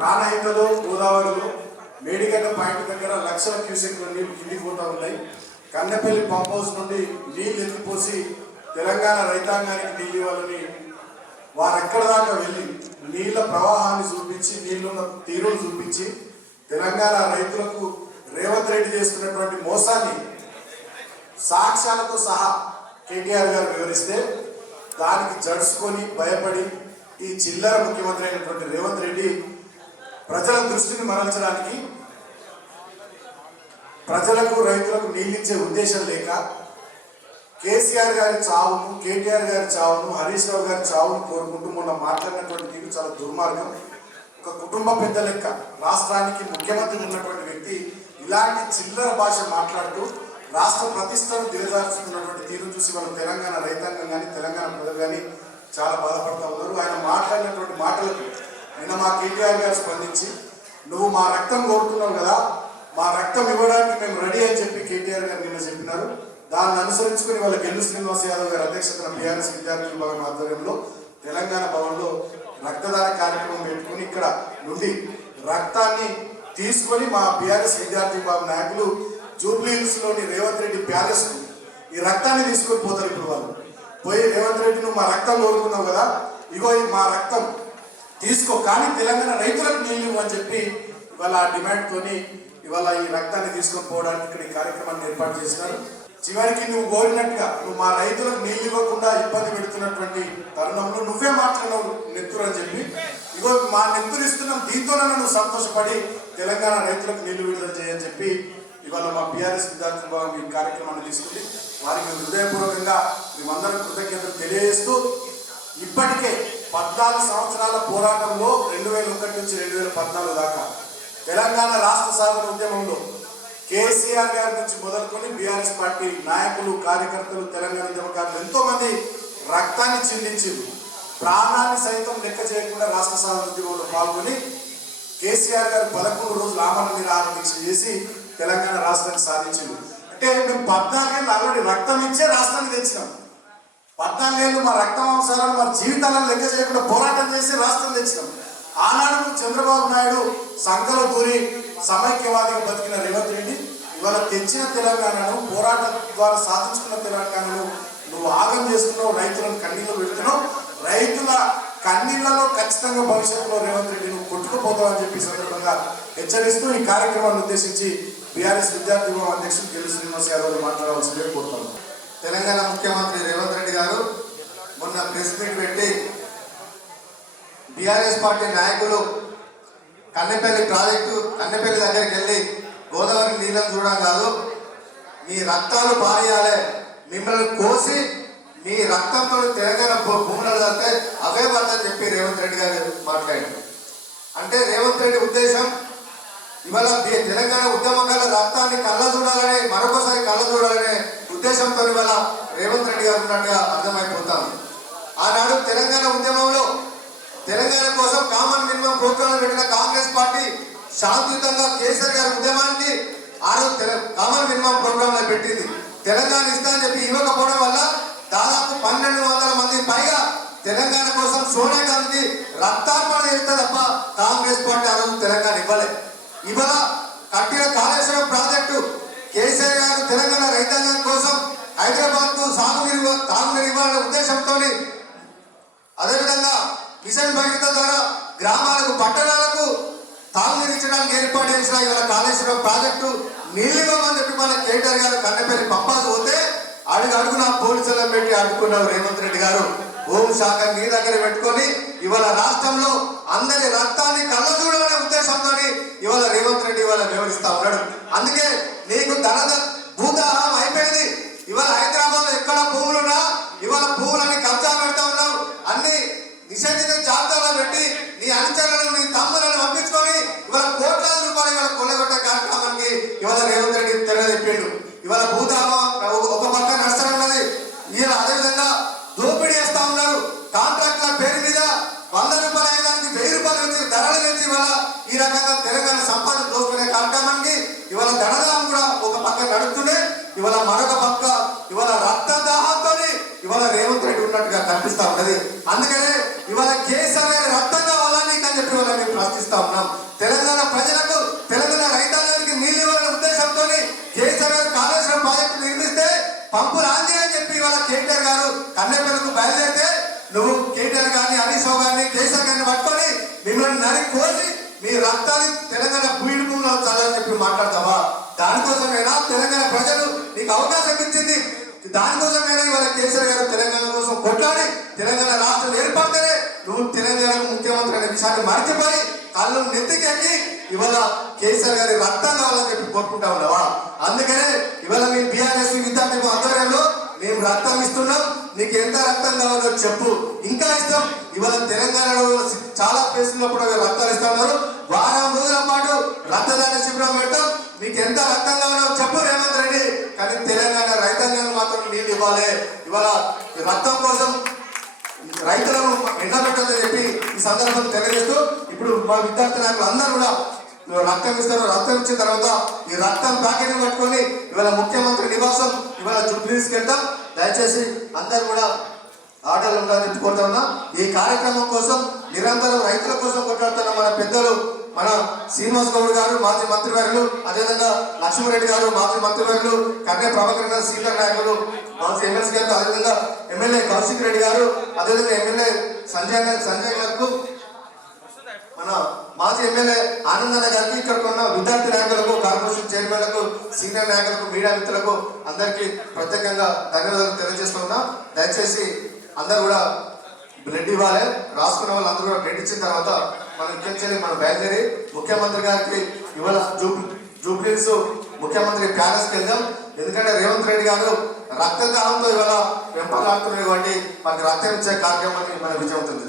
ప్రాణహితలో గోదావరిలో మేడిగడ్డ పాయింట్ దగ్గర లక్షల క్యూసెక్ల నీళ్లు కిందికి పోతా ఉన్నాయి. కన్నెపల్లి పంప్ హౌస్ నుండి నీళ్లు ఎత్తిపోసి తెలంగాణ రైతాంగానికి నీళ్ళు ఇవ్వాలని వారెక్కడ దాకా వెళ్ళి నీళ్ల ప్రవాహాన్ని చూపించి నీళ్లున్న తీరును చూపించి తెలంగాణ రైతులకు రేవంత్ రెడ్డి చేస్తున్నటువంటి మోసాన్ని సాక్ష్యాలతో సహా కేటీఆర్ గారు వివరిస్తే దానికి జడుచుకొని భయపడి ఈ చిల్లర ముఖ్యమంత్రి అయినటువంటి రేవంత్ రెడ్డి ప్రజల దృష్టిని మరల్చడానికి ప్రజలకు రైతులకు నీళ్ళిచ్చే ఉద్దేశం లేక కేసీఆర్ గారి చావును, కేటీఆర్ గారి చావును, హరీష్ రావు గారి చావును కోరుకుంటూ మొన్న మాట్లాడినటువంటి తీరు చాలా దుర్మార్గం. ఒక కుటుంబ పెద్ద లెక్క రాష్ట్రానికి ముఖ్యమంత్రి ఉన్నటువంటి వ్యక్తి ఇలాంటి చిల్లర భాష మాట్లాడుతూ రాష్ట్ర ప్రతిష్టను దిగజార్చుకున్నటువంటి తీరు చూసి వాళ్ళు తెలంగాణ రైతాంగం కానీ తెలంగాణ ప్రజలు కానీ చాలా బాధపడుతూ ఉన్నారు. ఆయన మాట్లాడినటువంటి మాటలకు నిన్న మా కేటీఆర్ గారు స్పందించి నువ్వు మా రక్తం కోరుతున్నావు కదా, మా రక్తం ఇవ్వడానికి మేము రెడీ అని చెప్పి కేటీఆర్ గారు నిన్న చెప్పినారు. దాన్ని అనుసరించుకుని వాళ్ళ గెల్లు శ్రీనివాస్ యాదవ్ గారి అధ్యక్షతన బీఆర్ఎస్ విద్యార్థి విభాగం ఆధ్వర్యంలో తెలంగాణ భవన్లో రక్తదాన కార్యక్రమం పెట్టుకుని ఇక్కడ నుండి రక్తాన్ని తీసుకొని మా బీఆర్ఎస్ విద్యార్థి విభాగం నాయకులు జూబ్లీ హిల్స్ లోని రేవంత్ రెడ్డి ప్యాలెస్ కు ఈ రక్తాన్ని తీసుకొని పోతారు. ఇప్పుడు వాళ్ళు పోయి రేవంత్ రెడ్డి నువ్వు మా రక్తం కోరుకున్నావు కదా, ఇగో మా రక్తం తీసుకో, కానీ తెలంగాణ రైతులకు నీళ్ళు అని చెప్పి ఇవాళ ఆ డిమాండ్ తోని ఇవాళ ఈ రక్తాన్ని తీసుకొని పోవడానికి ఇక్కడ ఈ కార్యక్రమాన్ని ఏర్పాటు చేసినారు. చివరికి నువ్వు కోరినట్టుగా నువ్వు మా రైతులకు నీళ్ళు ఇవ్వకుండా ఇబ్బంది పెడుతున్నటువంటి తరుణంలో నువ్వే మాట్లాడినావు నెత్తురు అని చెప్పి, ఇగో మా నెత్తురు ఇస్తున్నాం, దీంతోనైనా నువ్వు సంతోషపడి తెలంగాణ రైతులకు నీళ్లు విడుదల చేయని చెప్పి ఇవాళ మా బీఆర్ఎస్ విద్యార్థి విభాగం ఈ కార్యక్రమాన్ని తీసుకుంది. వారికి హృదయపూర్వకంగా మేమందరం కృతజ్ఞతలు తెలియజేస్తూ ఇప్పటికే 14 సంవత్సరాల పోరాటంలో 2001 నుంచి 2014 దాకా తెలంగాణ రాష్ట్ర సాధన ఉద్యమంలో కేసీఆర్ గారి నుంచి మొదలుకొని బీఆర్ఎస్ పార్టీ నాయకులు, కార్యకర్తలు, తెలంగాణ ఉద్యమకారులు ఎంతో మంది రక్తాన్ని చిందించింది. ప్రాణాన్ని సైతం లెక్క చేయకుండా రాష్ట్ర సాధన ఉద్యమంలో పాల్గొని కేసీఆర్ గారు 11 రోజులు ఆమరణ నిరాహార దీక్ష చేసి తెలంగాణ రాష్ట్రాన్ని సాధించింది. అంటే మేము 14 ఏళ్ళు ఆల్రెడీ రక్తం ఇచ్చే రాష్ట్రాన్ని తెచ్చినాం. 14 ఏళ్ళు మా రక్త వంశాలను మా జీవితాలను లెక్క చేయకుండా పోరాటం చేసి రాష్ట్రం తెచ్చినాం. ఆనాడు చంద్రబాబు నాయుడు సంఖలో దూరి సమైక్యవాదిగా బతికిన రేవంత్ రెడ్డి ఇవాళ తెచ్చిన తెలంగాణను, పోరాటం ద్వారా సాధించుకున్న తెలంగాణను నువ్వు ఆగం చేస్తున్నావు, రైతులను కన్నీళ్ళు పెడుతున్నావు. రైతుల కన్నీళ్లలో ఖచ్చితంగా భవిష్యత్తులో రేవంత్ రెడ్డి నువ్వు కొట్టుకుపోతావు అని చెప్పి సందర్భంగా హెచ్చరిస్తూ ఈ కార్యక్రమాన్ని ఉద్దేశించి బీఆర్ఎస్ విద్యార్థి విభాగం అధ్యక్షుడు గెల్లు శ్రీనివాస్ యాదవ్ మాట్లాడవలసిందే కోరుతాను. తెలంగాణ ముఖ్యమంత్రి రేవంత్ రెడ్డి గారు మొన్న ప్రెస్ మీట్ పెట్టి బీఆర్ఎస్ పార్టీ నాయకులు కన్నెపల్లి ప్రాజెక్టు కన్నెపల్లి దగ్గరికి వెళ్ళి గోదావరి నీళ్ళని చూడడం కాదు, మీ రక్తాలు పారేయాలి, మిమ్మల్ని కోసి మీ రక్తంతో తెలంగాణ భూములు వెళ్తే అవే పడదని చెప్పి రేవంత్ రెడ్డి గారు మాట్లాడారు. అంటే రేవంత్ రెడ్డి ఉద్దేశం ఇవాళ తెలంగాణ ఉద్యమకాల రక్తాన్ని కళ్ళ చూడాలని, మరొకసారి కళ్ళ చూడాలనే ఉద్దేశంతో ఇవాళ రేవంత్ రెడ్డి గారు ఉన్నట్టుగా అర్థమైపోతాం. ఆనాడు తెలంగాణ ఉద్యమంలో తెలంగాణ కోసం కామన్ మినిమం ప్రోగ్రాం పెట్టిన కాంగ్రెస్ పార్టీ శాంతియుతంగా కేసీఆర్ గారి ఉద్యమానికి కామన్ మినిమం ప్రోగ్రాం పెట్టింది. తెలంగాణ ఇస్తామని చెప్పి ఇవ్వకపోవడం వల్ల దాదాపు 1200 మంది పైగా తెలంగాణ కోసం సోనియా గాంధీ రక్తార్పణ చేస్తే తప్ప కాంగ్రెస్ పార్టీ ఆ రోజు తెలంగాణ ఇవ్వలేదు. ఇవాళ కట్టిన కాళేశ్వరం ప్రాజెక్టు కేసీఆర్ గారు తెలంగాణ రైతాంగం కోసం హైదరాబాద్ కు తాగునీరు ఇవ్వాలనే ఉద్దేశంతో, అదేవిధంగా మిషన్ భగీరథ ద్వారా గ్రామాలకు, పట్టణాలకు తాగునీరు ఇచ్చడానికి ఏర్పాటు చేసిన ఇవాళ కాళేశ్వరం ప్రాజెక్టు నీళ్ళు ఇవ్వమని చెప్పి మన కేటీఆర్ గారు కన్నెపల్లి పంపాల్సి పోతే అడుగున పోలీసులను పెట్టి అడ్డుకున్నారు రేవంత్ రెడ్డి గారు. హోంశాఖ మీ దగ్గర పెట్టుకొని ఇవాళ రాష్ట్రంలో అందరి రక్తాన్ని కళ్ళ చూడాలనే ఉద్దేశంతో ఇవాళ రేవంత్ రెడ్డి ఇవాళ వివరిస్తా ఉన్నాడు. అందుకే నీకు భూదాహం అయిపోయింది. ఇవాళ హైదరాబాద్ లో ఎక్కడ భూములున్నా ఇవాళ భూములని కబ్జా పెడతా ఉన్నావు. అన్ని నిషేధిత జాబితాలో పెట్టి నీ అనుచరులను, నీ తమ్ములను పంపించుకొని ఇవాళ కోట్లాది రూపాయలు ఇవాళ కొల్లగొట్టే కార్యక్రమానికి ఇవాళ రేవంత్ రెడ్డి తెరదెప్పిండు. ఇవాళ భూదాహం ఒక పక్క నష్టం ఉన్నది. ఇవాళ అదేవిధంగా దోపిడీ చేస్తా ఉన్నారు. కాంట్రాక్టుల పేరు మీద 100 రూపాయలు అయ్యేదానికి 1000 రూపాయలు నుంచి ధరలు పెంచి ఇవాళ ఈ రకంగా తెలంగాణ సంపాదన దోచుకునే కార్యక్రమానికి ఇవాళ ధనదానం కూడా ఒక పక్క నడుపుతూనే ఇవాళ మరొక పక్క ఇవాళ రక్తదాహంతో ఇవాళ రేవంత్ రెడ్డి ఉన్నట్టుగా కనిపిస్తా ఉన్నది. అందుకనే ఇవాళ కేసీఆర్ రక్తం కావాలని అని చెప్పి ఇవాళ మేము ప్రశ్నిస్తాం. పిలుపునిస్తా ఉన్నాం. తెలంగాణ ప్రజలకు, తెలంగాణ రైతాంగానికి నీళ్లు ఇవ్వాలనే ఉద్దేశంతో కేసీఆర్ గారు కాళేశ్వరం ప్రాజెక్టు నిర్మిస్తే పంపులు ఆంజీ అని చెప్పి ఇవాళ కేటీఆర్ గారు కన్నెపల్లికి బయలుదేరితే నువ్వు కేటీఆర్ గారిని, హరీష్ రావు గారిని, కేసీఆర్ గారిని పట్టుకొని మిమ్మల్ని నరికి కోసి మీ రక్తాన్ని తెలంగాణ బీడు భూమిలో చల్లని చెప్పి మాట్లాడతావా? దానికోసమైనా తెలంగాణ ప్రజలు నీకు అవకాశం ఇచ్చింది. దానికోసమైనా ఇవాళ కేసీఆర్ గారు తెలంగాణ కోసం కొట్లాడి తెలంగాణ రాష్ట్రం ఏర్పడితేనే నువ్వు తెలంగాణకు ముఖ్యమంత్రి అనే విషయాన్ని మర్చిపోయి కళ్ళు నెత్తికెక్కి ఇవాళ కేసీఆర్ గారి రక్తం కావాలని చెప్పి కోరుకుంటా ఉన్నావా? అందుకనే ఇవాళ మీ బీఆర్ఎస్ విద్యార్థి ఆధ్వర్యంలో మేము రక్తం ఇస్తున్నాం. నీకు ఎంత రక్తం కావాలో చెప్పు, ఇంకా ఇస్తాం. ఇవాళ తెలంగాణలో చాలా ప్లేసుల్లో కూడా రక్తాలు ఇస్తా ఉన్నారు. వారం రోజుల పాటు రక్తదాన శిబిరం పెట్టాం. నీకు ఎంత రక్తం కావాలో చెప్పు రేవంత్ రెడ్డి. కానీ తెలంగాణ రైతాంగాన్ని మాత్రం నీళ్ళు ఇవ్వాలి. ఇవాళ రక్తం కోసం రైతులను ఎండబెట్టాలని చెప్పి ఈ సందర్భం తెలియజేస్తూ ఇప్పుడు మా విద్యార్థి నాయకులు అందరూ కూడా రక్తం ఇస్తారు. రక్తం ఇచ్చిన తర్వాత ఈ రక్తం ప్యాకెట్ పట్టుకొని ఇవాళ ముఖ్యమంత్రి నివాసం ఇవాళ జూబ్లీస్కి వెళ్తాం. దయచేసి అందరూ కూడా ఆటలు ఉండాలని కోరుతా ఉన్నా. ఈ కార్యక్రమం కోసం నిరంతరం రైతుల కోసం కొట్లాడుతున్న మన పెద్దలు, మన శ్రీనివాస్ గౌడ్ గారు మాజీ మంత్రివర్యులు, అదేవిధంగా లక్ష్మీరెడ్డి గారు మాజీ మంత్రివర్యులు, కన్నే ప్రభాకర్ గారు సీనియర్ నాయకులు, మాజీ ఎమ్మెల్సీ గారు, అదేవిధంగా ఎమ్మెల్యే కౌశిక్ రెడ్డి గారు, అదేవిధంగా ఎమ్మెల్యే సంజయ్ గారు, మన మాజీ ఎమ్మెల్యే ఆనందన్న గారికి, ఇక్కడ ఉన్న విద్యార్థి నాయకులకు, కార్పొరేషన్ చైర్మన్లకు, సీనియర్ నాయకులకు, మీడియా మిత్రులకు అందరికీ ప్రత్యేకంగా ధన్యవాదాలు తెలియజేస్తున్నా. దయచేసి అందరూ కూడా బ్లడ్ ఇవ్వాలి. రాసుకున్న వాళ్ళు అందరూ కూడా బ్లడ్ ఇచ్చిన తర్వాత మనం ఇక్కడి మనం బయలుదేరి ముఖ్యమంత్రి గారికి ఇవాళ జూబ్లీస్ ముఖ్యమంత్రి ప్యాలెస్కి వెళ్దాం. ఎందుకంటే రేవంత్ రెడ్డి గారు రక్తదానంతో ఇవాళ వెంపలాడుతున్నటువంటి మనకి రక్తం ఇచ్చే కార్యక్రమాన్ని మనం విజయవంతం చేద్దాం.